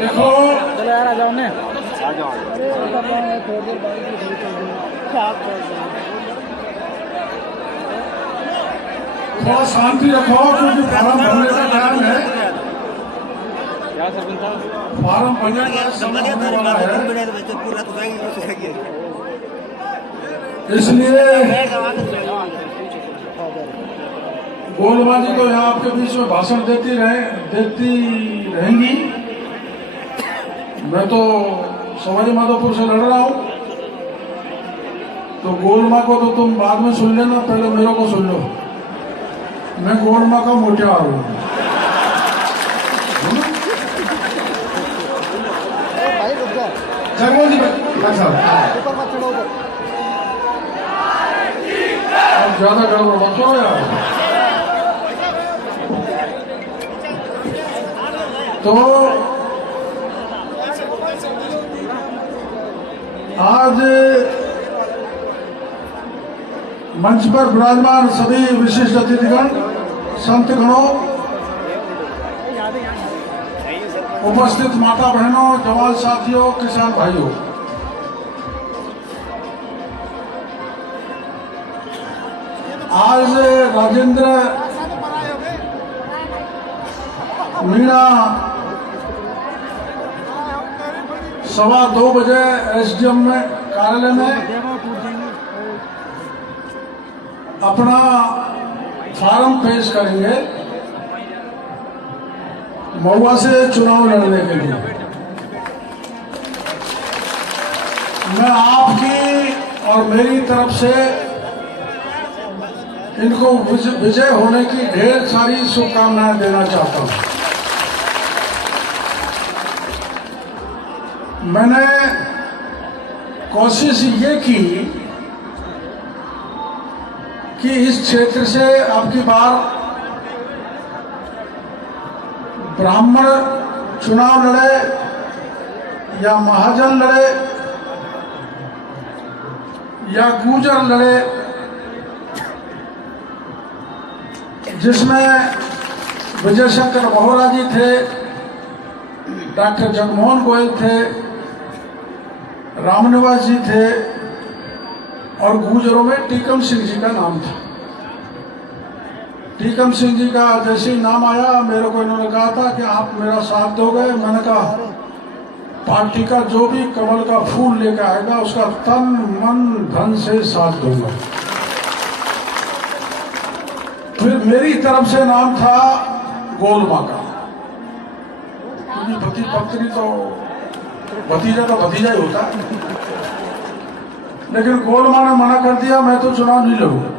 देखो चलो यार आ जाओ ने आ जाओ। अरे थोड़ी देर बाद थोड़ा शांति रखो क्योंकि फार्म भरने का टाइम है। क्या सरपंच साहब? फार्म भरने का समय होने वाला है, इसलिए गोलबाजी तो यहाँ आपके बीच में भाषण देती रहेंगी। मैं तो सवाई माधोपुर से लड़ रहा हूँ, तो गोलमा को तो तुम बाद में सुन लेना, पहले मेरे को सुन लो। मैं गोलमा का मोटियार हूँ। भाई रुक जा जगमोहन जी भाई साहब, ऊपर मत चढ़ो ऊपर। आप ज्यादा गड़बड़ मत करो यार। तो आज मंच पर विराजमान सभी विशिष्ट अतिथिगण, संतगणों, उपस्थित माता बहनों, जवान साथियों, किसान भाइयों, आज राजेंद्र मीणा 2:15 बजे एसडीएम में कार्यालय में अपना फार्म पेश करेंगे महुआ से चुनाव लड़ने के लिए। मैं आपकी और मेरी तरफ से इनको विजय होने की ढेर सारी शुभकामनाएं देना चाहता हूं। मैंने कोशिश ये की कि इस क्षेत्र से अब की बार ब्राह्मण चुनाव लड़े या महाजन लड़े या गुर्जर लड़े, जिसमें विजय शंकर महोरा जी थे, डॉक्टर जगमोहन गोयल थे, रामनिवास जी थे और गुर्जरों में टीकम सिंह जी का नाम था। टीकम सिंह जी का जैसे ही नाम आया, मेरे को इन्होंने कहा था कि आप मेरा साथ दोगे। मैंने कहा पार्टी का जो भी कमल का फूल लेकर आएगा उसका तन मन धन से साथ दूंगा। फिर मेरी तरफ से नाम था गोलमा का, क्योंकि पति पत्नी तो भतीजा तो भतीजा ही होता है। लेकिन गोलमा ने मना कर दिया, मैं तो चुनाव नहीं लड़ूंगा।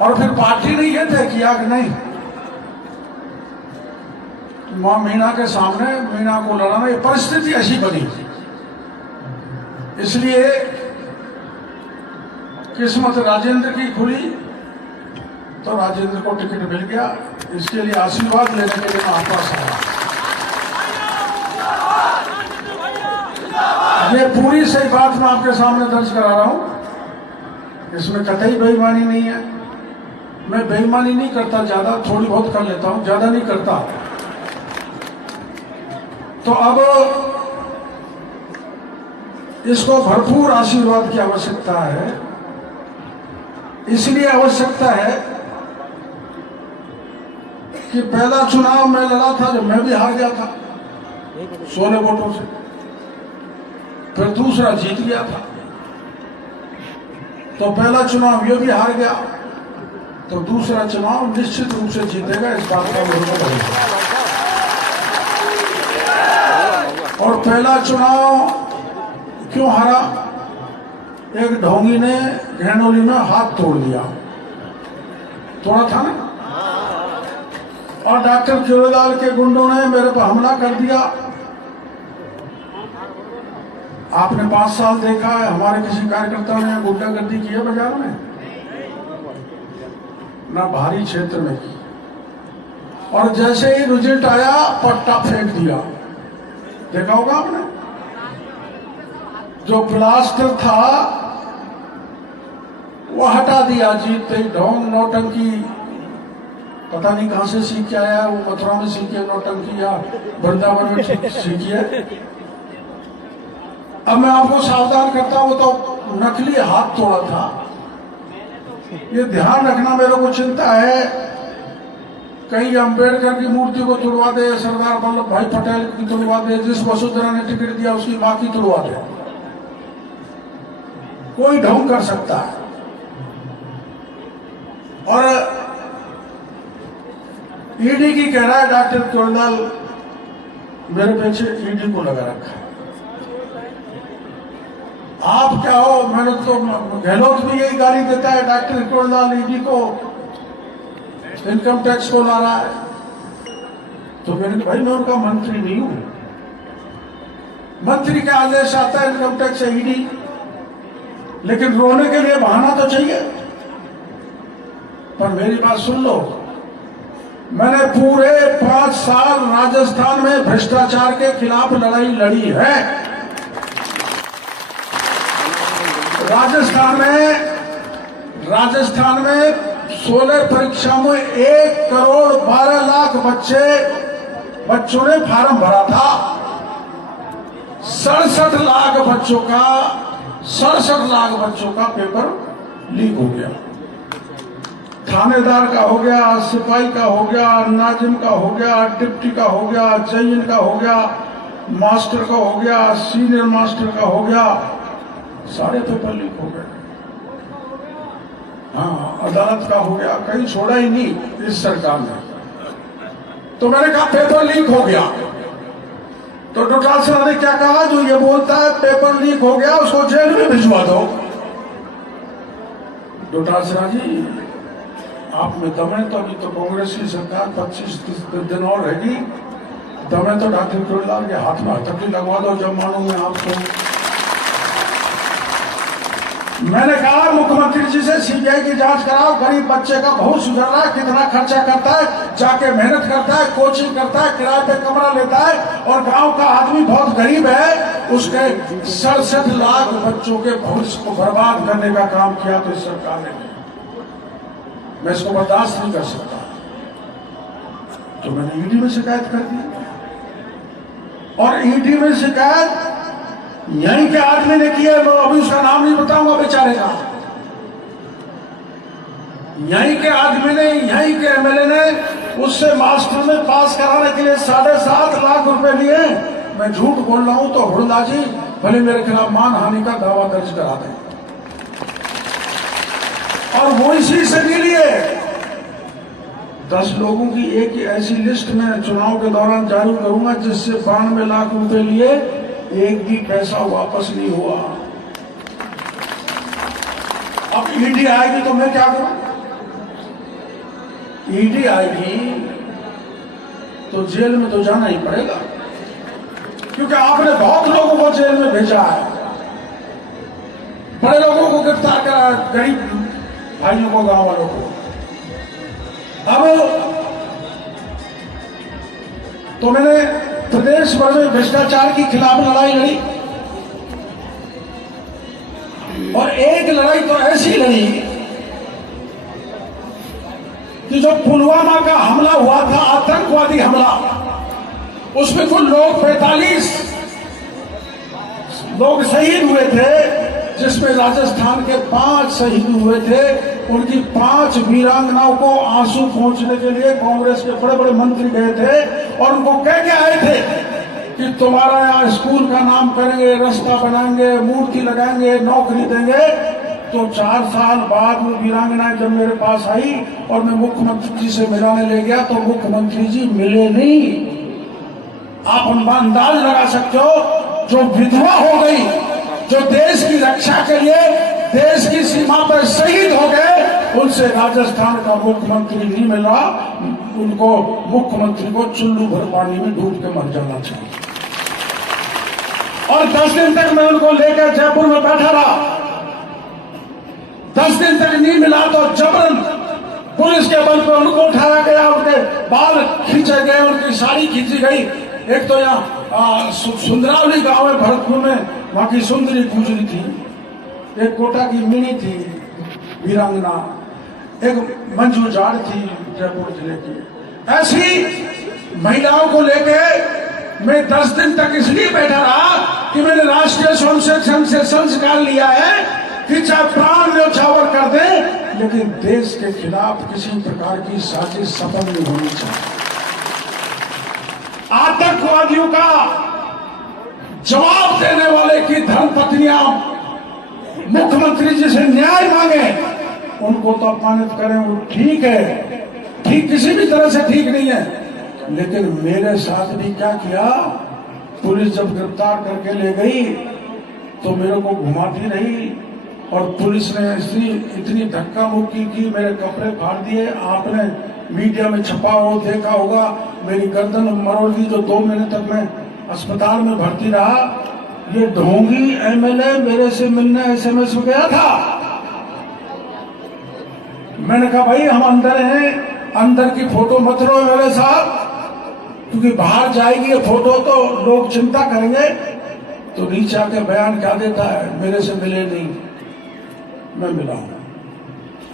और फिर पार्टी ने यह तय किया कि नहीं, मां मीणा के सामने मीणा को लड़ाना, ये परिस्थिति ऐसी बनी। इसलिए किस्मत राजेंद्र की खुली तो राजेंद्र को टिकट मिल गया। इसके लिए आशीर्वाद लेने के लिए मैं आपका सवाल, ये पूरी सही बात मैं आपके सामने दर्ज करा रहा हूं। इसमें कतई बेईमानी नहीं है। मैं बेईमानी नहीं करता, ज्यादा थोड़ी बहुत कर लेता हूं, ज्यादा नहीं करता। तो अब इसको भरपूर आशीर्वाद की आवश्यकता है। इसलिए आवश्यकता है कि पहला चुनाव मैं लड़ा था जब मैं भी हार गया था 16 वोटों से, फिर दूसरा जीत गया था, तो पहला चुनाव ये भी हार गया, तो दूसरा चुनाव निश्चित रूप से जीतेगा, इस बात का मुझे पता है। और पहला चुनाव क्यों हारा? एक ढोंगी ने घैनोली में हाथ तोड़ दिया, तोड़ा था ना, और डॉक्टर केवललाल के गुंडों ने मेरे पर हमला कर दिया। आपने 5 साल देखा है हमारे किसी कार्यकर्ताओं ने गुंडागर्दी की है बाजार में? ना भारी क्षेत्र में की। और जैसे ही रिजल्ट आया पट्टा फेंक दिया, देखा होगा आपने। जो प्लास्टर था वो हटा दिया, जीतते ही ढोंग नौटंकी पता नहीं कहां से सीख के आया, वो मथुरा में सीखे नौटंकी या वृंदावन में सीखी है। अब मैं आपको सावधान करता हूं, तो नकली हाथ तोड़ा था, ये ध्यान रखना मेरे को चिंता है, कहीं अंबेडकर की मूर्ति को तुड़वा दे, सरदार वल्लभ भाई पटेल की तुड़वा दे, जिस वसुंधरा ने टिकट दिया उसकी मां की तुड़वा दे, कोई ढोंग कर सकता है। और ईडी की कह रहा है डॉक्टर केवललाल मेरे पीछे ईडी को लगा रखा है। आप क्या हो, मैंने तो गहलोत भी यही गाली देता है डॉक्टर केवललाल ईडी को, इनकम टैक्स को ला रहा है। तो मैंने भाई मैं उनका मंत्री नहीं हूं, मंत्री का आदेश आता है इनकम टैक्स है ईडी, लेकिन रोने के लिए बहाना तो चाहिए। पर मेरी बात सुन लो, मैंने पूरे 5 साल राजस्थान में भ्रष्टाचार के खिलाफ लड़ाई लड़ी है। राजस्थान में 16 परीक्षा में 1 करोड़ 12 लाख बच्चों ने फार्म भरा था। 67 लाख बच्चों का पेपर लीक हो गया। थानेदार का हो गया, सिपाही का हो गया, नाजिम का हो गया, डिप्टी का हो गया, जैन का हो गया, मास्टर का हो गया, सीनियर मास्टर का हो गया, सारे पेपर लीक हो गए। हाँ, अदालत का हो गया, कहीं छोड़ा ही नहीं इस सरकार ने। तो मैंने कहा पेपर लीक हो गया, तो डोटासरा ने क्या कहा, जो ये बोलता है पेपर लीक हो गया उसको जेल में भिजवा दो। डोटासरा जी आप में दम है तो अभी तो कांग्रेस की सरकार 25 दिन और रहेगी, दम है तो डॉक्टर केवललाल के हाथ में हथकड़ी लगवा दो जब मानूंगे आपको। मैंने कहा मुख्यमंत्री जी से सीबीआई की जांच कराओ, गरीब बच्चे का बहुत सुधर रहा है, कितना खर्चा करता है, जाके मेहनत करता है, कोचिंग करता है, किराए पे कमरा लेता है, और गांव का आदमी बहुत गरीब है, उसके 67 लाख बच्चों के भविष्य को बर्बाद करने का काम किया तो इस सरकार ने। मैं इसको बर्दाश्त नहीं कर सकता, तो मैंने ईडी में शिकायत कर दी। और ईडी में शिकायत यहीं के आदमी ने की है, मैं अभी उसका नाम नहीं बताऊंगा बेचारे का। यहीं के आदमी ने, यहीं के एमएलए ने उससे मास्टर में पास कराने के लिए 7.5 लाख रुपए लिए। मैं झूठ बोल रहा हूं तो हुड़ला जी भले मेरे खिलाफ मानहानि का दावा दर्ज करा दें। और वो इसी से भी लिए 10 लोगों की एक ऐसी लिस्ट में चुनाव के दौरान जारी करूंगा जिससे 92 लाख रुपए लिए, एक भी पैसा वापस नहीं हुआ। अब ईडी आएगी तो मैं क्या करूं? ईडी आएगी तो जेल में तो जाना ही पड़ेगा, क्योंकि आपने बहुत लोगों को जेल में भेजा है, बड़े लोगों को गिरफ्तार करा, गरीब भाइयों को, गांव वालों को। अब तो मैंने प्रदेश भर में भ्रष्टाचार के खिलाफ लड़ाई लड़ी, और एक लड़ाई तो ऐसी लड़ी कि जो पुलवामा का हमला हुआ था, आतंकवादी हमला, उसमें कुल लोग 45 लोग शहीद हुए थे, जिसमें राजस्थान के 5 शहीद हुए थे। उनकी 5 वीरांगनाओं को आंसू पहुंचने के लिए कांग्रेस के बड़े बड़े मंत्री गए थे और उनको कह के आए थे कि तुम्हारा यहाँ स्कूल का नाम करेंगे, रास्ता बनाएंगे, मूर्ति लगाएंगे, नौकरी देंगे। तो 4 साल बाद वो वीरांगनाएं जब मेरे पास आई और मैं मुख्यमंत्री जी से मिलाने ले गया तो मुख्यमंत्री जी मिले नहीं। आप अंदाज लगा सकते हो, जो विधवा हो गई, जो देश की रक्षा के लिए देश की सीमा पर शहीद हो गए, उनसे राजस्थान का मुख्यमंत्री नहीं मिला। उनको मुख्यमंत्री को चुल्लू भर पानी में डूब के मर जाना चाहिए। और 10 दिन तक मैं उनको लेकर जयपुर में बैठा रहा, 10 दिन तक नहीं मिला तो जबरन पुलिस के बल पर उनको उठाया गया, उनके बाल खींचे गए, उनकी साड़ी खींची गई। एक तो यहाँ सुंदरावली गांव है भरतपुर में, वहां की सुंदरी गुजरी थी, एक कोटा की मिनी थी वीरांगना, एक मंजू जाड़ थी जयपुर जिले की, ऐसी महिलाओं को लेके मैं 10 दिन तक इसलिए बैठा रहा कि मैंने राष्ट्रीय स्वयंसेवक संघ से संस्कार लिया है कि चाहे प्राण न्यौछावर कर दे, लेकिन देश के खिलाफ किसी प्रकार की साजिश सफल नहीं होनी चाहिए। आतंकवादियों का जवाब देने वाले की धर्मपत्नियां मुख्यमंत्री जी से न्याय मांगे, उनको तो अपमानित करें, वो ठीक है, ठीक किसी भी तरह से ठीक नहीं है, लेकिन मेरे साथ भी क्या किया, पुलिस जब गिरफ्तार करके ले गई तो मेरे को घुमाती रही और पुलिस ने इतनी धक्का मुक्की की, मेरे कपड़े फाड़ दिए। आपने मीडिया में छपा हो देखा होगा, मेरी गर्दन मरोड़ दी, तो 2 महीने तक मैं अस्पताल में भर्ती रहा। ये ढोंगी एमएलए मेरे से मिलने एसएमएस में गया था। मैंने कहा भाई हम अंदर हैं, अंदर की फोटो मत लो एमएलए साहब, क्योंकि बाहर जाएगी ये फोटो तो लोग चिंता करेंगे। तो नीचे आके बयान क्या देता है, मेरे से मिले नहीं, मैं मिला हूं।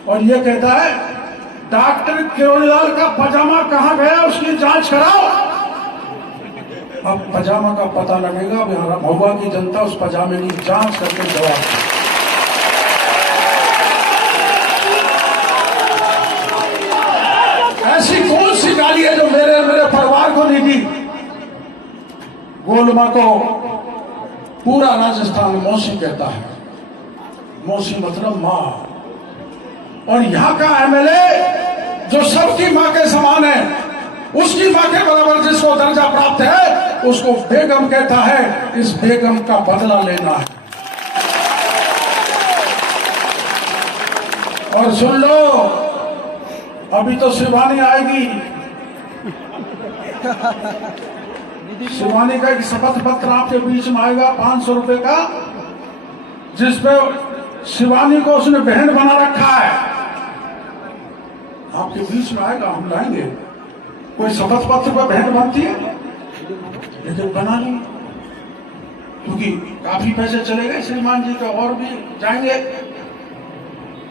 और ये कहता है डॉक्टर केवड़ीलाल का पजामा कहां गया, उसकी जांच कराओ। अब पजामा का पता लगेगा, अब महुआ की जनता उस पजामे की जांच करके जवाब दे। ऐसी कौन सी गाली है जो मेरे परिवार को नहीं दी? गोलमा को पूरा राजस्थान मौसी कहता है, मौसी मतलब मां। और यहां का एमएलए जो सबकी मां के समान है, उसकी मां के बराबर जिसको दर्जा प्राप्त है, उसको बेगम कहता है। इस बेगम का बदला लेना है। और सुन लो, अभी तो शिवानी आएगी। शिवानी का एक शपथ पत्र आपके बीच में आएगा 500 रुपए का, जिसपे शिवानी को उसने बहन बना रखा है। आपके बीच में आएगा, हम लाएंगे। कोई शपथ पत्र पर बहन बनती है, लेकिन बना ली, क्योंकि काफी पैसे चले गए श्रीमान जी के, और भी जाएंगे।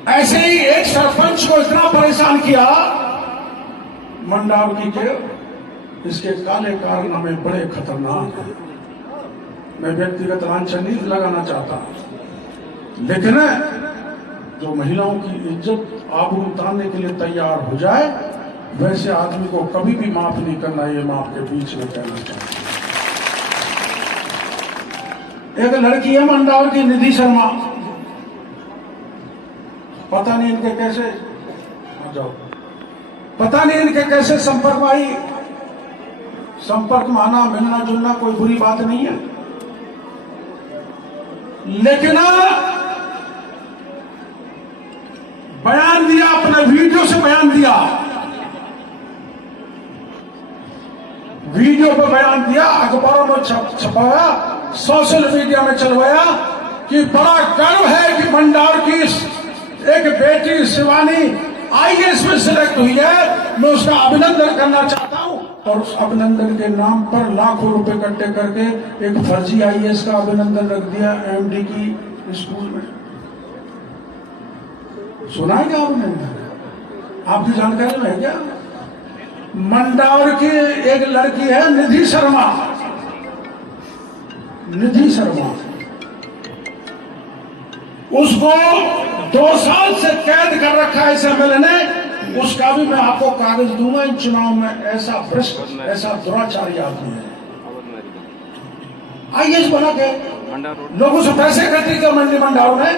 ऐसे ही एक सरपंच को इतना परेशान किया मंडावली के, इसके काले कारनामे बड़े खतरनाक हैं। मैं व्यक्तिगत लांछन नहीं लगाना चाहता, लेकिन जो महिलाओं की इज्जत आबरू उतारने के लिए तैयार हो जाए, वैसे आदमी को कभी भी माफ नहीं करना। ये मैं आपके बीच में कहना चाहता हूं। एक लड़की है मंडावर की, निधि शर्मा, पता नहीं इनके कैसे, आ जाओ, पता नहीं इनके कैसे संपर्क में आई। संपर्क में आना, मिलना जुलना कोई बुरी बात नहीं है, लेकिन बयान दिया, अपने वीडियो से बयान दिया, वीडियो पर बयान दिया, अखबारों में छपाया, सोशल मीडिया में चलवाया कि बड़ा गर्व है कि मंडार की एक बेटी शिवानी आईएएस में सिलेक्ट हुई है। मैं उसका अभिनंदन करना चाहता हूं। और उस अभिनंदन के नाम पर लाखों रुपए इकट्ठे करके एक फर्जी आईएएस का अभिनंदन रख दिया एमडी की स्कूल में। सुना है क्या आपने? आपकी जानकारी में है क्या? मंडावर की एक लड़की है निधि शर्मा, निधि शर्मा, उसको 2 साल से कैद कर रखा है इस एमएलए ने। उसका भी मैं आपको कागज दूंगा इन चुनाव में। ऐसा भ्रष्ट, ऐसा दुराचारी आदमी है। आईएएस बना के लोगों से पैसे इकट्ठे कर मंडी मंडार में,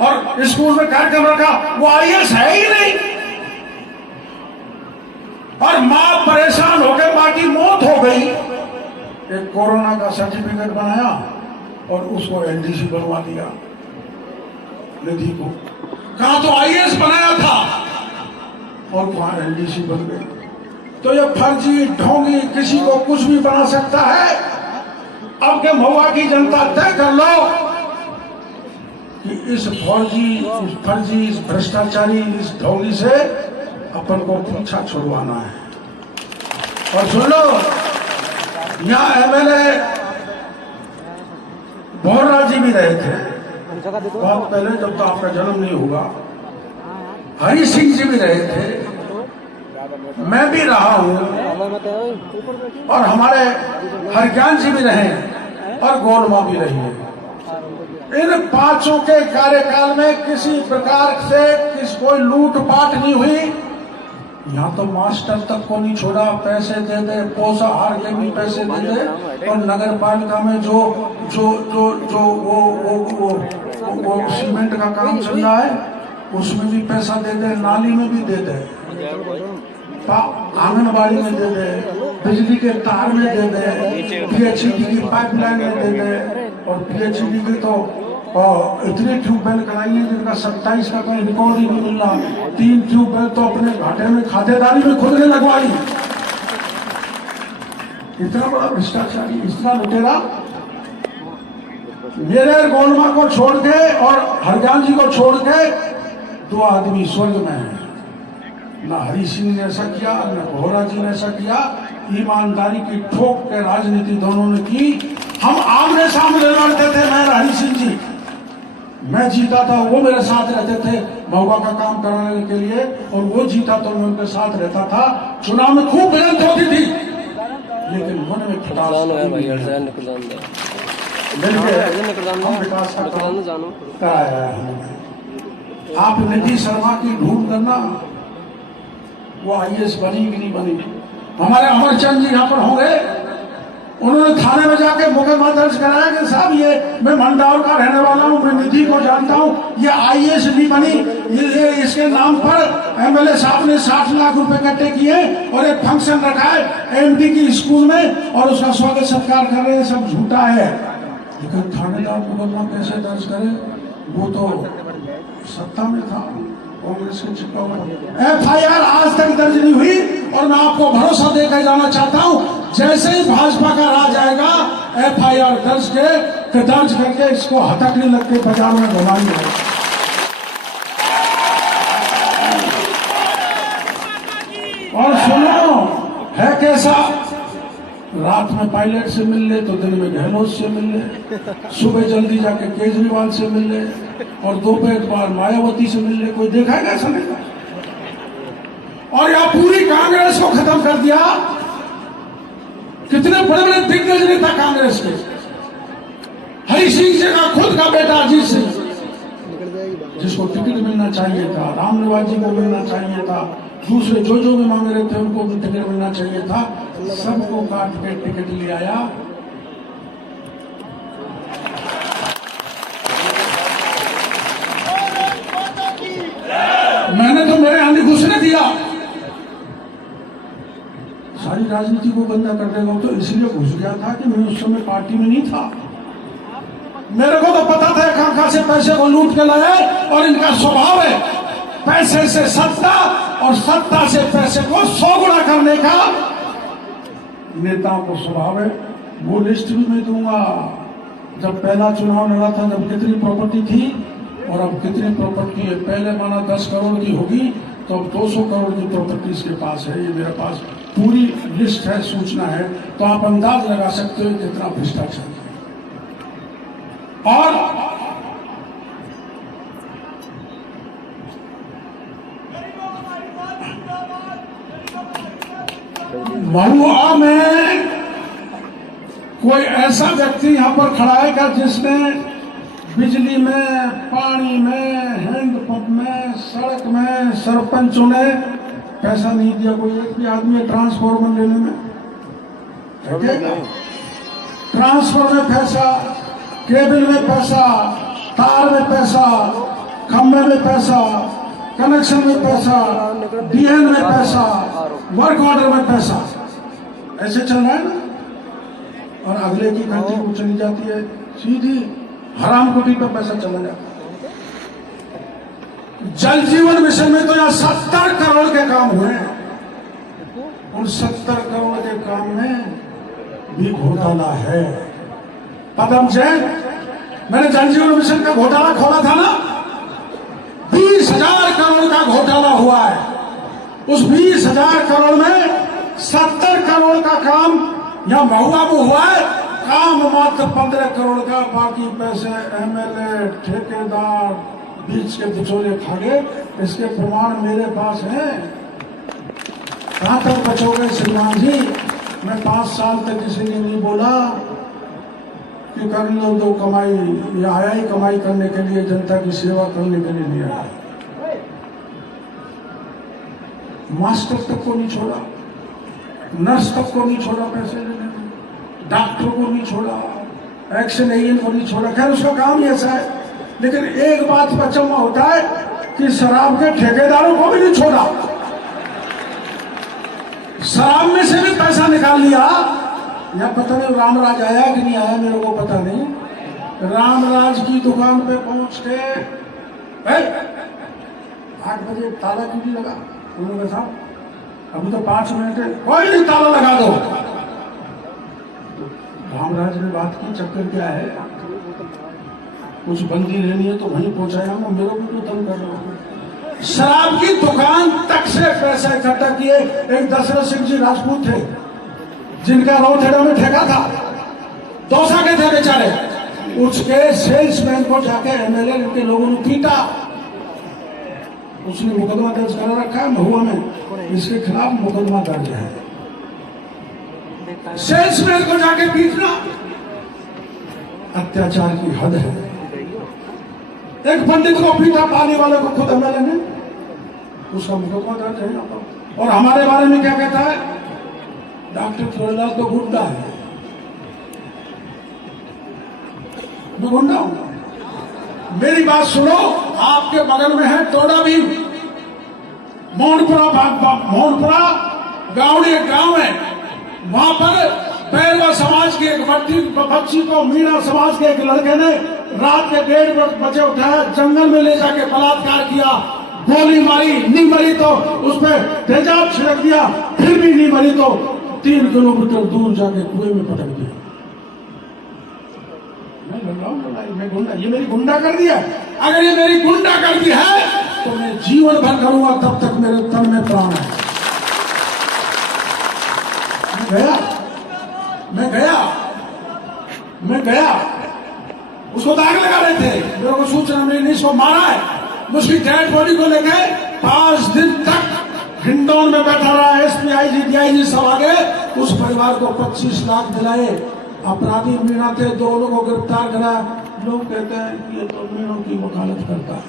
और स्कूल में कार्यक्रम रखा, वो आईएएस है ही नहीं। और मां परेशान हो गई, मां की मौत हो गई। एक कोरोना का सर्टिफिकेट बनाया और उसको एलडीसी बनवा दिया निधि को। कहा तो आईएएस बनाया था और वहां एलडीसी बन गई। तो ये फर्जी ढोंगी किसी को कुछ भी बना सकता है। अब के महुआ की जनता तय कर लो कि इस फर्जी, इस भ्रष्टाचारी, इस ढोंगी से अपन को पीछा छुड़वाना है। और सुन लो, यहाँ एमएलए भोरराज जी भी रहे थे बहुत पहले, जब तो आपका जन्म नहीं हुआ। हरि सिंह जी भी रहे थे, मैं भी रहा हूं, और हमारे हरज्ञान जी भी रहे और गोलमा भी रही है। इन पांचों के कार्यकाल में किसी प्रकार से कोई लूटपाट नहीं हुई। यहाँ तो मास्टर तक को नहीं छोड़ा, पैसे दे दे, पोषाहार के भी पैसे दे दे, और नगर पालिका में जो जो जो जो वो सीमेंट का काम चल रहा है उसमें भी पैसा दे दे, नाली में भी दे दे, आंगनबाड़ी में दे दे, बिजली के तार में दे दे, पीएचईडी की पाइपलाइन में दे दे, और पीएचईडी की तो इतने ट्यूबवेल कराई है जिनका 27 का कोई रिकॉर्ड ही नहीं मिल रहा। 3 ट्यूबवेल तो अपने घाटे में खातेदारी में खुद ने लगवाई। इतना बड़ा भ्रष्टाचारी, इतना लुटेरा। मेरे गोलमा को छोड़ के और हरजान जी को छोड़ के 2 आदमी स्वर्ग में हैं। ना हरि सिंह ने ऐसा किया, न भोरा जी ने ऐसा किया। ईमानदारी की ठोक के राजनीति दोनों ने की। हम आमने सामने लड़ते थे, मैं हरि सिंह जी, मैं जीता था, वो मेरे साथ रहते थे महुआ का काम कराने के लिए, और वो जीता तो मैं उनके साथ रहता था। चुनाव में खूब मेहनत होती थी, लेकिन मन में खटास हम विकास का काम कराया है। आप निधि शर्मा की ढूंढ करना, वो आईएएस बनी कि नहीं बनी। हमारे अमरचंद जी यहाँ पर होंगे, उन्होंने थाने में जाके मुकदमा दर्ज कराया कि साहब ये मैं मंडार का रहने वाला हूँ, मैं निधि को जानता हूँ, ये आईएएस नहीं बनी, ये इसके नाम पर एमएलए साहब ने 60 लाख रुपए इकट्ठे किए और एक फंक्शन रखा है एमडी की स्कूल में और उसका स्वागत सत्कार कर रहे हैं, सब झूठा है। लेकिन थानेदार मुकदमा कैसे दर्ज करे, वो तो सत्ता में था, कांग्रेस के चिपका हुआ। एफआईआर आज तक दर्ज नहीं हुई, और मैं आपको भरोसा देकर जाना चाहता हूं, जैसे ही भाजपा का राज आएगा एफआईआर दर्ज करके इसको हथकड़ी लग के बाजार में घुमाएंगे। और सुनो, है कैसा, रात में पायलट से मिल ले तो दिन में गहलोत से मिल ले, सुबह जल्दी जाके केजरीवाल से मिल ले, और दोपहर बाद मायावती से मिल ले। कोई देखा है कैसा नहीं? और यह पूरी कांग्रेस को खत्म कर दिया। कितने बड़े बड़े दिग्गज नेता कांग्रेस के, हरि सिंह जी का खुद का बेटा अजीत सिंह, जिसको टिकट मिलना चाहिए था, रामनिवास जी को मिलना चाहिए था, दूसरे जो भी मांग रहे थे उनको भी टिकट मिलना चाहिए था, सबको काट के टिकट ले आया। मैंने तो मेरे आने घुसने दिया, सारी राजनीति को गंदा कर देगा, तो इसलिए घुस गया था कि मैं उस समय पार्टी में नहीं था। मेरे को तो पता था कहां से पैसे को लूट के लाए, और इनका स्वभाव है पैसे से सत्ता और सत्ता से पैसे को 100 गुना करने का नेताओं को स्वभाव है। वो लिस्ट भी मैं दूंगा, जब पहला चुनाव लड़ा था जब कितनी प्रॉपर्टी थी और अब कितनी प्रॉपर्टी है। पहले माना 10 करोड़ की होगी, तो अब 200 करोड़ की प्रॉपर्टी इसके पास है। ये मेरे पास पूरी लिस्ट है, सूचना है, तो आप अंदाज लगा सकते हो कितना भ्रष्टाचार है। और महुआ में कोई ऐसा व्यक्ति यहां पर खड़ा है क्या जिसने बिजली में, पानी में, हैंडपंप में, सड़क में सरपंचों ने पैसा नहीं दिया? कोई एक भी आदमी ट्रांसफार्मर लेने में, ट्रांसफर में पैसा, केबल में पैसा, तार में पैसा, खंभे में पैसा, कनेक्शन में पैसा, डीएन में पैसा, वर्क ऑर्डर में पैसा, ऐसे चल रहा है ना। और अगले की घंटी को चली जाती है, सीधी हराम कोटी पर पैसा चला जाता है। जल जीवन मिशन में तो यहाँ 70 करोड़ के काम हुए हैं। उन 70 करोड़ के काम में भी घोटाला है। पदम जैन, मैंने जल जीवन मिशन का घोटाला खोला था ना, 20,000 करोड़ का घोटाला हुआ है। उस 20,000 करोड़ में 70 करोड़ का काम यहाँ महुआ में हुआ है, काम मात्र 15 करोड़ का। बाकी पैसे एमएलए, ठेकेदार, बीच के बिचौले खा गए, इसके प्रमाण मेरे पास हैं। कहां तक बचोगे श्रीमान जी? मैं 5 साल तक किसी ने नहीं बोला कि कर लो दो कमाई, ये आया ही कमाई करने के लिए, जनता की सेवा करने के लिए नहीं आया। मास्टर तक को नहीं छोड़ा, नर्स तक को नहीं छोड़ा पैसे लेने में, डॉक्टर को नहीं छोड़ा, एक्शन एजेंट को नहीं छोड़ा। खैर उसका काम ही ऐसा है। लेकिन एक बात पर अचंभा होता है कि शराब के ठेकेदारों को भी नहीं छोड़ा। शराब में से भी पैसा निकाल लिया। या पता नहीं रामराज आया कि नहीं आया, मेरे को पता नहीं। रामराज की दुकान पे पहुंच के 8 बजे ताला क्यों नहीं लगा? उन्होंने कहा साहब अभी तो 5 मिनट है। कोई नहीं, ताला लगा दो। रामराज ने बात की, चक्कर क्या है, कुछ बंदी लेनी है तो वहीं पहुंचाया हूं, मेरे को क्यों तंग कर रहा हूं? शराब की दुकान तक से पैसा इकट्ठा किए। एक दशरथ सिंह जी राजपूत थे जिनका रोहतड़ा में ठेका था, दौसा के थे बेचारे। उसके सेल्समैन को जाके एमएलए इनके लोगों ने पीटा। उसने मुकदमा दर्ज करा रखा है महुआ में, इसके खिलाफ मुकदमा दर्ज है। सेल्समैन को जाके पीटना अत्याचार की हद है। एक पंडित को पीटा, पानी वाले को खुद एमएलए ने, उसका मुकदमा दर्ज है यहाँ पर। और हमारे बारे में क्या कहता है? डॉक्टर चोरलाल तो गुंडा है। मैं गुंडा हूं? मेरी बात सुनो, आपके बगल में है टोडा भी, मोहनपुरा गांव, एक गांव है, वहां पर पैरवा समाज की एक बच्ची को मीणा समाज के एक लड़के ने रात के 1:30 बजे उठाया, जंगल में ले जाके बलात्कार किया, गोली मारी, नहीं मरी तो उस पर तेजाब छिड़क दिया, फिर भी नहीं मरी तो 3 किलोमीटर दूर जाके कुएं में पटक दिया। मैं लड़ रहा हूं लड़ाई, मैं गुंडा, ये मेरी गुंडा कर दिया। अगर ये मेरी गुंडा कर दी है तो मैं जीवन भर करूंगा, तब तक मेरे तन में प्राण है। मैं गया, उसको दाग लगा रहे थे, मेरे को सूचना मिली, इसको मारा है। उसकी डेड बॉडी को लेके 5 दिन तक हिंडौन में बैठा रहा। एसपी, आईजी, डीआईजी सब आ गए, उस परिवार को 25 लाख दिलाए। अपराधी मीणा थे, दोनों को गिरफ्तार करा। लोग कहते हैं कि ये तो मीणों की वकालत करता है।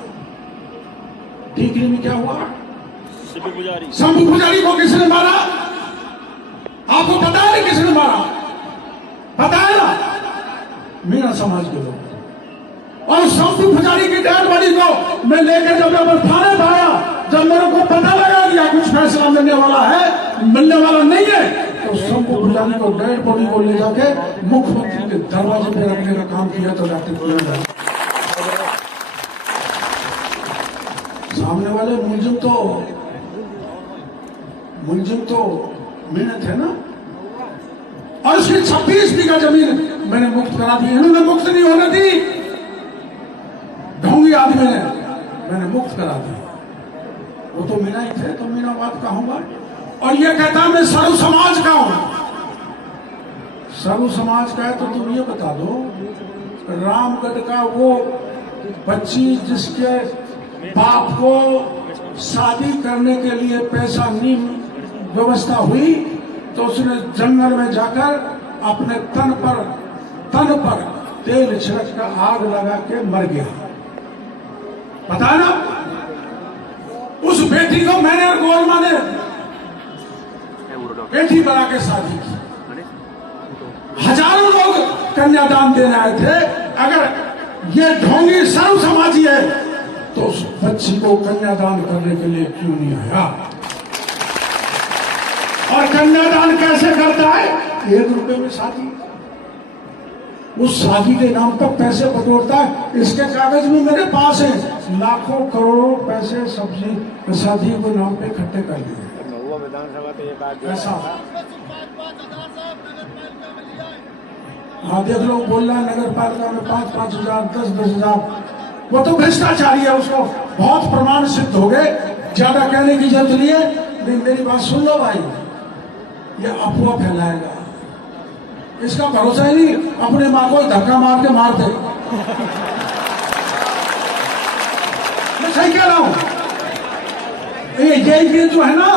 ठीकरी में क्या हुआ? शंभू पुजारी को किसने मारा? आपको पता है किसने मारा? पता है ना? मीणा समाज के लोग। और शंभू पुजारी की डेड बॉडी को मैं लेकर जब थाने पर आया, जब मेरे को पता लगा कि कुछ फैसला मिलने वाला है, मिलने वाला नहीं है, तो शंभू पुजारी को डेड बॉडी को ले जाके मुख्यमंत्री के दरवाजे पे रखने का काम किया। तो डॉक्टर सामने वाले मुलजिम तो मीणा थे ना। और उसकी 26 बीघा जमीन मैंने मुक्त करा दी। इन्होंने मुक्त नहीं होने दी, ढोंगी आदमी ने, मैंने मुक्त करा दी। वो तो मीणा ही थे, तो मीणा बात कहूंगा। और ये कहता मैं सर्व समाज का हूं। सर्व समाज का है तो तुम ये बता दो, रामगढ़ का वो बच्ची जिसके बाप को शादी करने के लिए पैसा नहीं व्यवस्था हुई, तो उसने जंगल में जाकर अपने तन पर तेल छिड़क कर आग लगा के मर गया। पता है ना? उस बेटी को मैंने और गोलमा ने बेटी बना के शादी की। हजारों लोग कन्यादान देने आए थे। अगर ये ढोंगी सर्व समाजी है तो उस बच्ची को कन्यादान करने के लिए क्यों नहीं आया? और कन्यादान कैसे करता है? 1 रुपए में शादी, उस शादी के नाम पर पैसे बटोरता है। इसके कागज भी मेरे पास है, लाखों करोड़ों पैसे सब्जी शादी के नाम पे इकट्ठे कर दिए। ऐसा हाँ, देख लो, बोल रहा नगर पालिका में 5-5 हजार, 10-10 हजार, वो तो भ्रष्टाचारी है। उसको बहुत प्रमाण सिद्ध हो गए, ज्यादा कहने की जरूरत नहीं है। लेकिन मेरी बात सुन लो भाई, ये अफवाह फैलाएगा, इसका भरोसा ही नहीं। अपने माँ को धक्का मार के मार दे। सही कह रहा हूं। ये जो है ना,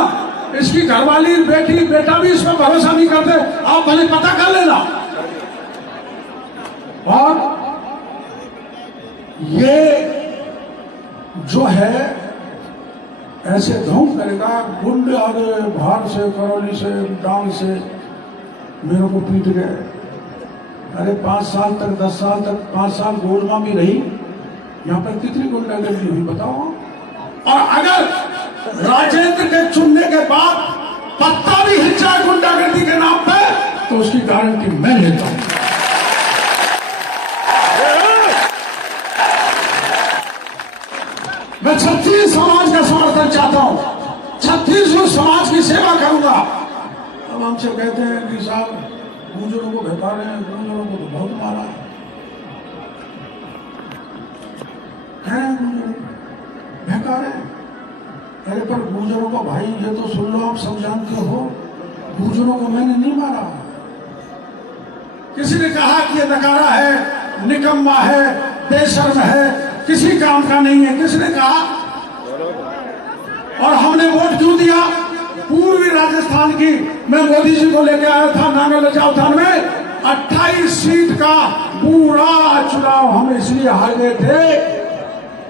इसकी घरवाली बेटी बेटा भी इसमें भरोसा नहीं करते। आप भले पता कर लेना। और ये जो है ऐसे ढोंग करेगा, गुंडे आ गए बाहर से, करौली से, डांग से, मेरे को पीट गए। अरे 5 साल तक 10 साल तक 5 साल गोलमा में रही, यहाँ पर कितनी गुंडागर्दी हुई बताओ। और अगर राजेंद्र के चुनने के बाद पत्ता भी हिल जाए गुंडागर्दी के नाम पे, तो उसकी गारंटी मैं लेता हूं। मैं छत्तीस समाज का समर्थन चाहता हूं, 36 समाज की सेवा करूंगा। अब हमसे कहते हैं कि साहब गुर्जरों को बता रहे हैं, गुर्जरों को तो बहुत मारा है, बेकार है। अरे पर गुर्जरों को भाई ये तो सुन लो, आप सब जानते हो, गुर्जरों को मैंने नहीं मारा। किसी ने कहा कि ये नकारा है, निकम्मा है, बेशर्म है, किसी काम का नहीं है, किसने कहा? और हमने वोट क्यों दिया? पूर्वी राजस्थान की मैं मोदी जी को लेकर आया था नांगल जावधान में, 28 सीट का पूरा चुनाव हम इसलिए हार गए थे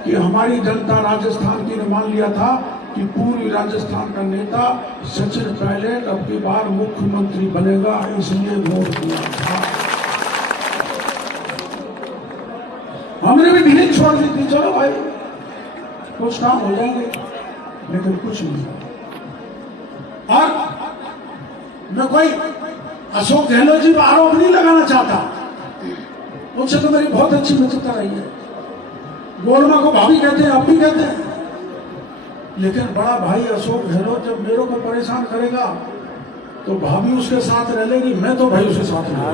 कि हमारी जनता राजस्थान की ने मान लिया था कि पूर्वी राजस्थान का नेता सचिन पायलट अब की बार मुख्यमंत्री बनेगा, इसलिए वोट दिया था। हमने भी ढील छोड़ दी थी, चलो भाई कुछ काम हो जाएंगे, लेकिन कुछ नहीं। और मैं कोई अशोक गहलोत जी पर आरोप नहीं लगाना चाहता, उनसे तो मेरी बहुत अच्छी मित्रता रही है। गोलमा को भाभी कहते हैं, अब भी कहते हैं, लेकिन बड़ा भाई अशोक गहलोत जब मेरे को परेशान करेगा तो भाभी उसके साथ रह लेगी, मैं तो भाई उसके साथ रहूंगा।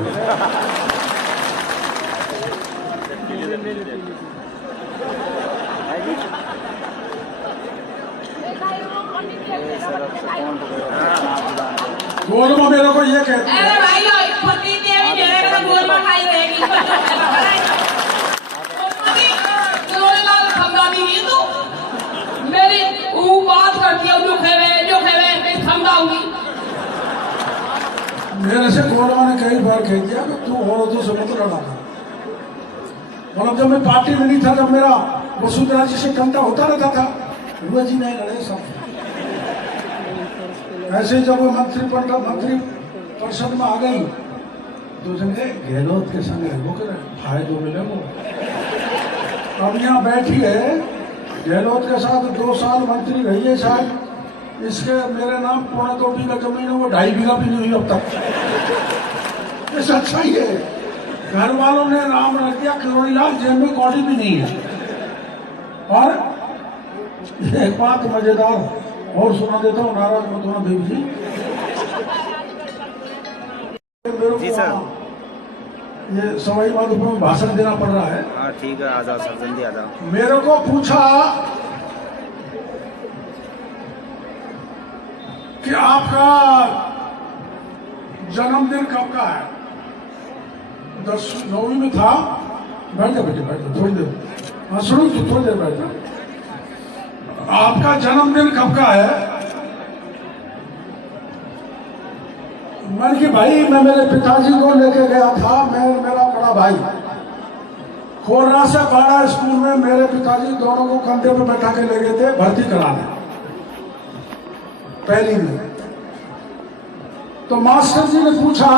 गोलमा मेरे को ये कहते हैं, अरे भाई पति देवी मेरे का गोलमा खाई रहेगी, गोलमा खंगा भी नहीं तो मेरी वो बात करती है, जो खेवे मैं खंगाऊंगी। मेरे से गोलमा ने कई बार कह दिया कि तू औरतों से मत लड़ा। और जब मैं पार्टी में नहीं था, जब मेरा वसुंधरा जी से कंटा होता रहता था, रुआ जी नहीं लड़े सब। ऐसे ही जब वो मंत्री परिषद में आ गई तो जंगे गहलोत के संग वो करे फायदे मिले वो। अब यहाँ बैठी है गहलोत के साथ 2 साल मंत्री रही है शायद, इसके मेरे नाम 2.25 बीघा जमीन है, वो 2.5 बीघा भी नहीं हुई अब तक। ये सच्चाई है। घर वालों ने नाम रख दिया किरोड़ीलाल, जेब में कौड़ी भी नहीं है। और एक बात मजेदार और सुना देता हूँ, नाराज मत होना देव जी। जी सर, ये सवाई माधोपुर में भाषण देना पड़ रहा है। हाँ ठीक है, आ जाओ सर, जल्दी आ जाओ। मेरे को पूछा कि आपका जन्मदिन कब का है? 9वीं में था। बैठ जाओ बेटे, बैठ जाओ थोड़ी देर। हाँ सुनो तो थोड़ी देर बैठ जाओ। आपका जन्मदिन कब का है? मैंने कि भाई मैं मेरे पिताजी को लेके गया था, मैं मेरा बड़ा भाई खोरना से बाड़ा स्कूल में मेरे पिताजी दोनों को कंधे पे बैठा के ले गए थे भर्ती कराने, पहली में। तो मास्टर जी ने पूछा,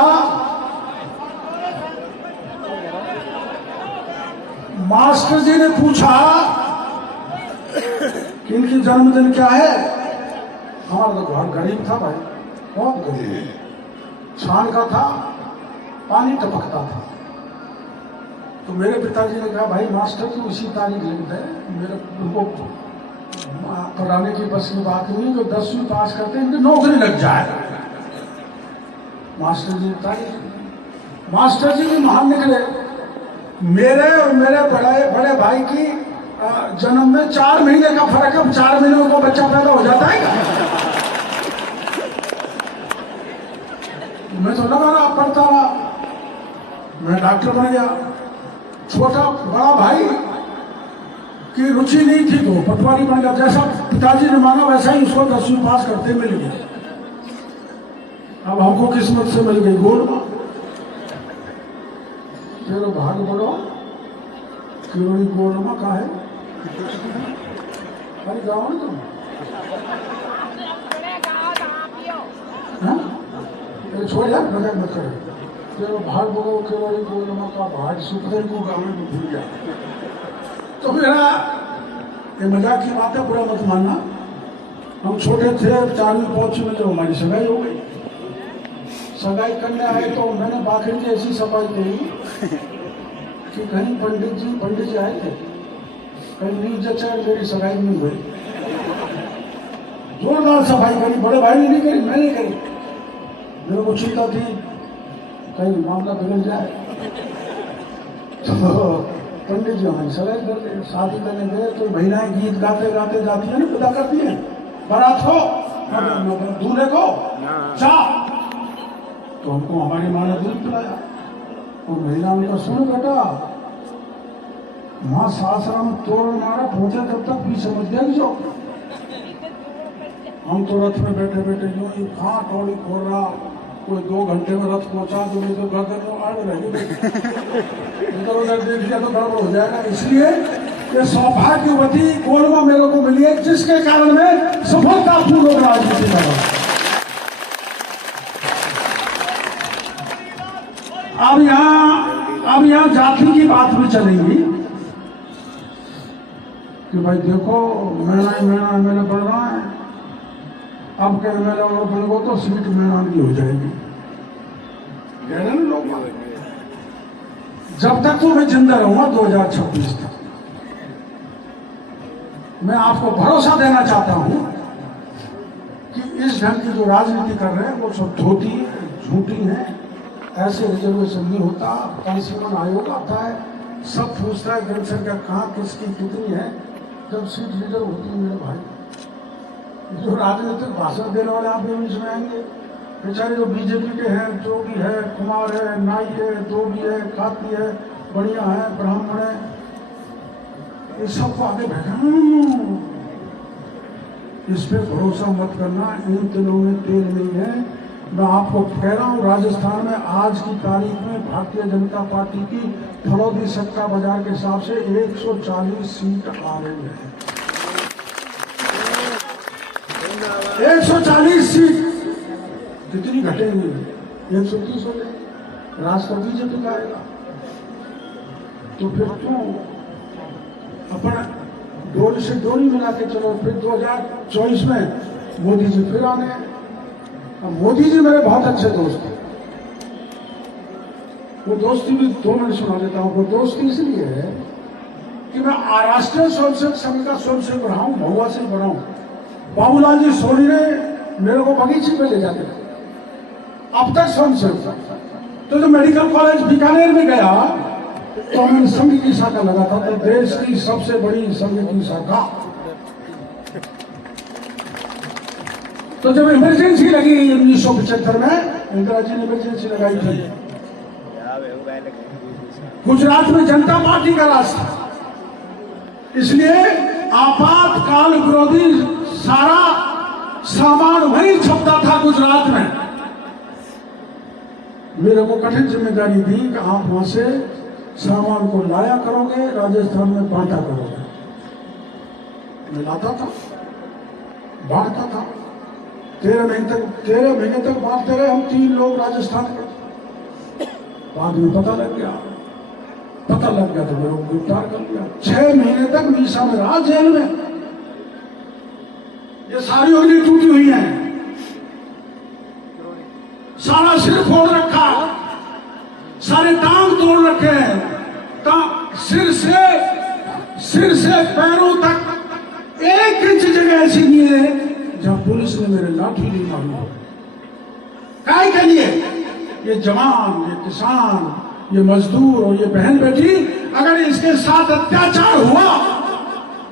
कि इनकी जन्मदिन क्या है? हमारा तो घर गरीब था भाई, बहुत गरीब, छान का था, पानी टपकता था। तो मेरे पिताजी ने कहा भाई मास्टर की उसी तारीख लिख दे, मेरे उनको पढ़ाने की बस की बात नहीं, जो 10वीं पास करते हैं इनकी नौकरी लग जाए। मास्टर जी तारीख, मास्टर जी भी महान निकले। मेरे और मेरे बड़े भाई की जन्म में 4 महीने का फर्क है। 4 महीने में को बच्चा पैदा हो जाता है क्या? मैं तो लगा रहा पढ़ता रहा, मैं डॉक्टर बन गया। छोटा बड़ा भाई की रुचि नहीं थी तो पटवारी बन गया। जैसा पिताजी ने माना वैसा ही उसको 10वीं पास करते मिल गया। अब हमको किस्मत से मिल गई गोल्ड। चलो भाग बढ़ो, किरोड़ी गोल्ड में कहा है? अरे जाओ ना तुम। हाँ? छोड़ यार, मजाक मत करो। चलो भाग बढ़ो, किरोड़ी गोल्ड में का भाग सुखदेव को गाँव में भूल गया। तो मेरा ये मजाक की बात है, बुरा मत मानना। हम छोटे थे, 4वीं पहुंचे में जब हमारी सगाई हो गई, सगाई करने आए तो मैंने बाखरी की ऐसी सफाई करी कि कहीं पंडित जी आए थे, कहीं न्यूज जचा मेरी सगाई नहीं हुई। जोरदार सफाई करी, बड़े भाई ने नहीं करी, मैंने करी। मेरे को चिंता थी कहीं मामला बिगड़ जाए। तो पंडित जी हमारी सगाई कर दे। शादी करने गए तो महिलाएं गीत गाते गाते जाती है ना, विदा करती है बारात हो, दूल्हे को जा। तो हमको हमारी माँ ने दूध पिलाया। तो महिला ने कहा सुनो बेटा, माँ सासरा में तोड़ मारा पहुंचे तब तक भी समझ गया जो हम तो रथ में बैठे बैठे जो ये कहाँ टोली खोल रहा, कोई 2 घंटे में रथ पहुंचा तो नहीं तो गर्दन में आड़ रहेगी, इधर उधर देख लिया तो गड़बड़ हो जाएगा। इसलिए ये सौभाग्यवती गोलमा मेरे को मिली है, जिसके कारण मैं सफलतापूर्वक राजनीति कर रहा हूं। अब यहाँ जाति की बात भी चलेगी कि भाई देखो मेरा एमएलए बढ़ रहा है, अब के एमएलए और बन गो तो सीट मेरा की हो जाएगी, कह रहे ना लोग। जब तक तो मैं जिंदा रहूंगा 2026 तक, मैं आपको भरोसा देना चाहता हूं कि इस ढंग की जो राजनीति कर रहे हैं वो सब धोती है, झूठी है। ऐसे रिजर्वेशन नहीं होता, कांसीवन आयोग आता है, सब पूछता है जनसंख्या कहाँ किसकी कितनी है, जब सीट रिजर्व होती है। मेरे भाई जो राजनीतिक भाषण देने वाले आप बीच में आएंगे, बेचारे जो बीजेपी के हैं, जो भी है, कुमार है, नाई है, धोबी है, खाती है, बढ़िया है, ब्राह्मण है, ये सबको आगे बैठा। इस पे भरोसा मत करना, इन दिनों में तेल नहीं है। मैं आपको कह रहा हूँ, राजस्थान में आज की तारीख में भारतीय जनता पार्टी की फलौदी सट्टा बाजार के हिसाब से 140 सीट आ रही है। 140 सीट कितनी घटेंगी? 130 हो गए। राज का बीजेपी का आएगा। तो फिर क्यों अपना डोरी से डोरी मिला के चलो। फिर 2024 में मोदी जी फिर आने। मोदी जी मेरे बहुत अच्छे दोस्त हैं। वो दोस्ती भी 2 मिनट सुना देता हूँ। वो दोस्ती इसलिए है कि मैं राष्ट्रीय स्वयंसेवक संघ का स्वयंसेवक रहा हूँ, महुआ से बना हूँ। बाबूलाल जी सोनी ने मेरे को बगीचे पे ले जाते थे, अब तक स्वयंसेवक। तो जब मेडिकल कॉलेज बीकानेर में गया तो मैंने संघ की शाखा लगा था, तो देश की सबसे बड़ी संघ की शाखा। तो जब इमरजेंसी लगी 1975 में, इंदिरा जी ने इमरजेंसी लगाई थी, गुजरात में जनता पार्टी का राज था, इसलिए आपातकाल विरोधी सारा सामान वहीं छपता था गुजरात में। मेरे को कठिन जिम्मेदारी दी कि आप वहां से सामान को लाया करोगे, राजस्थान में बांटा करोगे। मैं लाता था, बांटता था। 13 महीने तक बांटते रहे हम 3 लोग राजस्थान के। बाद में पता लग गया तो मेरे को गिरफ्तार कर लिया। 6 महीने तक मीसा में रहा, जेल में। ये सारी उंगली टूटी हुई है, सारा सिर फोड़ रखा, सारे टांग तोड़ रखे हैं, सिर से पैरों तक 1 इंच जगह ऐसी नहीं है जहां पुलिस ने मेरे लाठी नहीं मारी हो। काय के लिए? ये जवान, ये किसान, ये मजदूर और ये बहन बेटी, अगर इसके साथ अत्याचार हुआ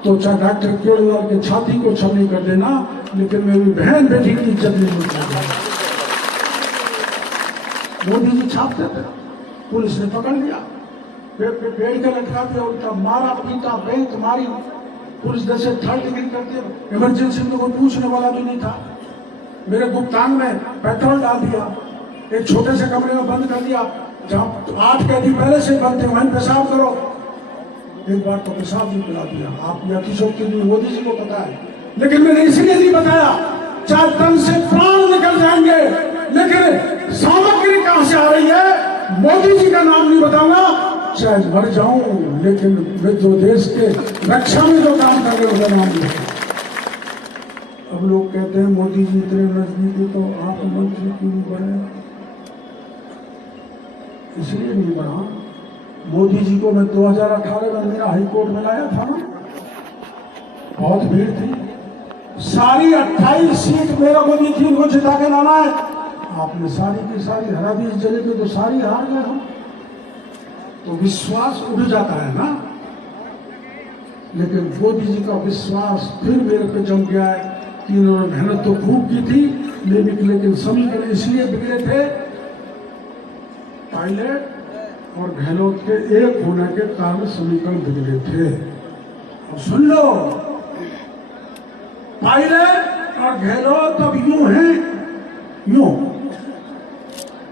तो चाहे डॉक्टर केवड़लाल के छाती को छलनी कर देना, लेकिन मेरी बहन बेटी की इज्जत नहीं मिलती। मोदी जी छापते थे, पुलिस ने पकड़ लिया, पेड़ के लटका दिया, उल्टा मारा पीटा, बैंक मारी, पुलिस 10 से 3rd डिग्री करते, इमरजेंसी में कोई पूछने वाला भी नहीं था। मेरे गुप्तांग में पेट्रोल डाल दिया, एक छोटे से कमरे में बंद कर दिया, जहाँ 8 कैदी पहले से बंद थे, वहीं पेशाब करो। एक बार तो पेशाब भी पिला दिया। आप या किशोर के लिए मोदी जी को पता है, लेकिन मैंने इसलिए नहीं बताया, चाहे तन से प्राण निकल जाएंगे, लेकिन सामग्री कहां से आ रही है मोदी जी का नाम नहीं बताऊंगा, चाहे मर जाऊं, लेकिन मैं जो देश के रक्षा में जो काम कर रहे उसका नाम नहीं। अब लोग कहते हैं मोदी जी इतने नजदीकी, तो आप मंत्री क्यों नहीं बने? इसलिए नहीं बना, मोदी जी को मैं 2018 में मेरा हाईकोर्ट में लाया था ना, बहुत भीड़ थी, सारी 28 सीट मेरे को दी थी, उनको जिता के लाना है। आपने सारी की सारी हरा दी, इस जगह पे तो सारी हार गए हम। तो विश्वास उड़ जाता है ना, लेकिन मोदी जी का विश्वास फिर मेरे पे जम गया है कि इन्होंने मेहनत तो खूब की थी, लेकिन समीकरण इसलिए बिगड़े थे, पायलट और गहलोत के एक होने के कारण समीकरण बिगड़े थे। अब सुन लो, पायलट और गहलोत अब यूं हैं,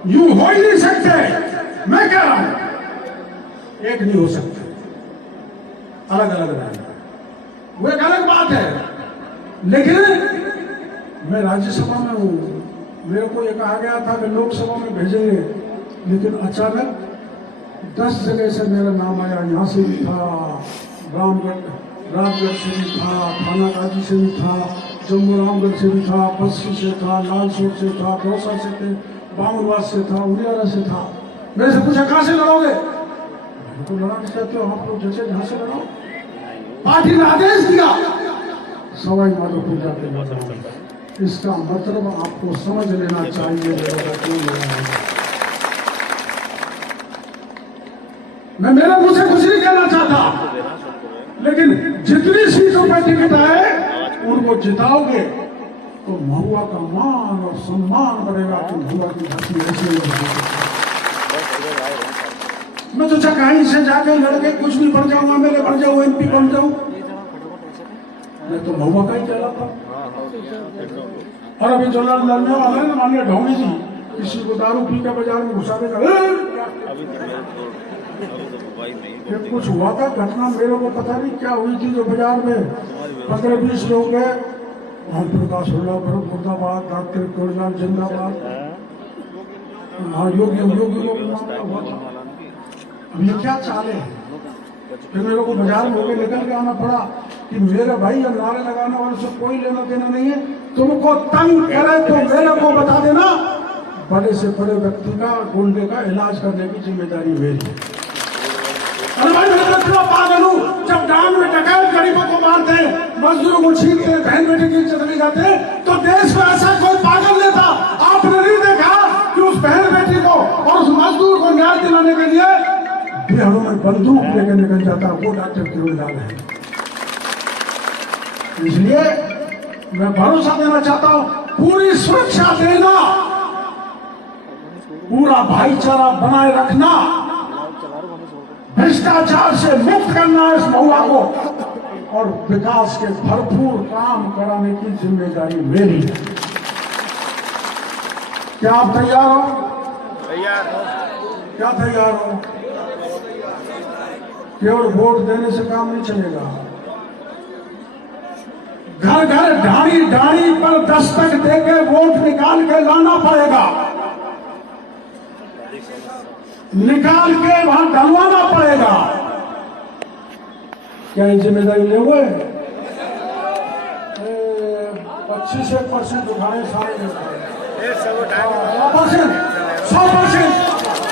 यूं हो ही नहीं सकते। मैं कह रहा हूं एक नहीं हो सकते, अलग अलग रहेंगे, वो एक अलग बात है। लेकिन मैं राज्यसभा में हूं, मेरे को ये कहा गया था कि लोकसभा में भेजेंगे, लेकिन अचानक 10 जगह से मेरा नाम आया। यहाँ से भी था, रामगढ़ से भी था, थानागाजी से भी था, जम्मू रामगढ़ से भी था, बस्ती से था, लालसोट से था, दौसा से थे, बामनवास से था, उड़ियारा से था। मेरे से पूछा कहां से लड़ोगे? तो लड़ाना चाहते हो आप लोग, जैसे जहां से लड़ाओ। पार्टी ने आदेश दिया सवाई माधोपुर जाके लड़ाओ। इसका मतलब आपको समझ लेना चाहिए क्यों लड़ा। मैं मेरे मुंह से कुछ नहीं कहना चाहता, लेकिन जितनी सीटों पर टिकट आए उनको जिताओगे तो महुआ का मान और सम्मान बढ़ेगा। तो महुआ की धरती ऐसी मैं तो कहीं से जाकर लड़के कुछ भी बन जाऊंगा, मेरे बन जाऊँ, MP बन जाऊं, मैं तो महुआ का ही कहलाता। और अभी जो लड़ने वाला है ना, मानिए ढोंगी जी, किसी को दारू पी के बाजार में घुसा देगा, कुछ हुआ था घटना, मेरे को पता नहीं क्या हुई थी, जो बाजार में 15-20 लोग गए, ओम प्रकाश मुर्दाबाद, डॉक्टर कोड़लाल जिंदाबाद, हाँ योगी हुआ था। अब ये क्या चाले हैं? फिर मेरे को बाजार में होकर निकल के आना पड़ा कि मेरे भाई अब नारे लगाने वाले से कोई लेना देना नहीं है, तुमको तंग करे तो मेरे को बता देना, बड़े से बड़े व्यक्ति का गुंडे का इलाज करने की जिम्मेदारी मेरी है। अरे भाई मैं तो पागल हूँ, जब डांग में डकैत गरीबों को मारते हैं, मजदूरों को छीनते हैं, बहन बेटी की इज्जत ले जाते हैं, तो देश में ऐसा कोई पागल नहीं था। आपने नहीं देखा कि उस बहन बेटी को और उस मजदूर को न्याय दिलाने के लिए बिहारों में बंदूक लेकर निकल जाता, वो डॉक्टर किरोड़लाल है। इसलिए मैं भरोसा देना चाहता हूं, पूरी सुरक्षा देना, पूरा भाईचारा बनाए रखना, भ्रष्टाचार से मुक्त करना है इस महुआ को, और विकास के भरपूर काम कराने की जिम्मेदारी मेरी है। क्या आप तैयार हो? तैयार। क्या तैयार हो? केवल वोट देने से काम नहीं चलेगा, घर घर ढाणी ढाणी पर दस्तक देके वोट निकाल के लाना पड़ेगा, निकाल के वहां डलवाना पड़ेगा। क्या ये जिम्मेदारी ले हुए? 25% उठाए सारे 100%,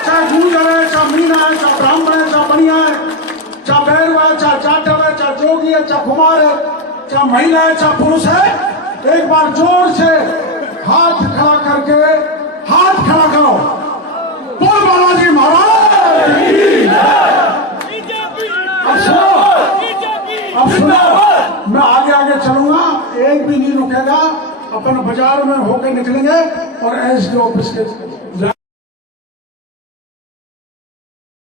चाहे गुर्जर है, चाहे मीना है, चाहे ब्राह्मण है, चाहे बनिया है, चाहे बैरवा है, चाहे जाटव है, चाहे जोगी है, चाहे कुमार है, चाहे महिला है, चाहे पुरुष है, एक बार जोर से हाथ खड़ा करके हाथ खड़ा करो, बोल बालाजी महाराज। अब सुनो, मैं आगे आगे चलूंगा, एक भी नहीं रुकेगा, अपन बाजार में होके निकलेंगे और एसडी ऑफिस के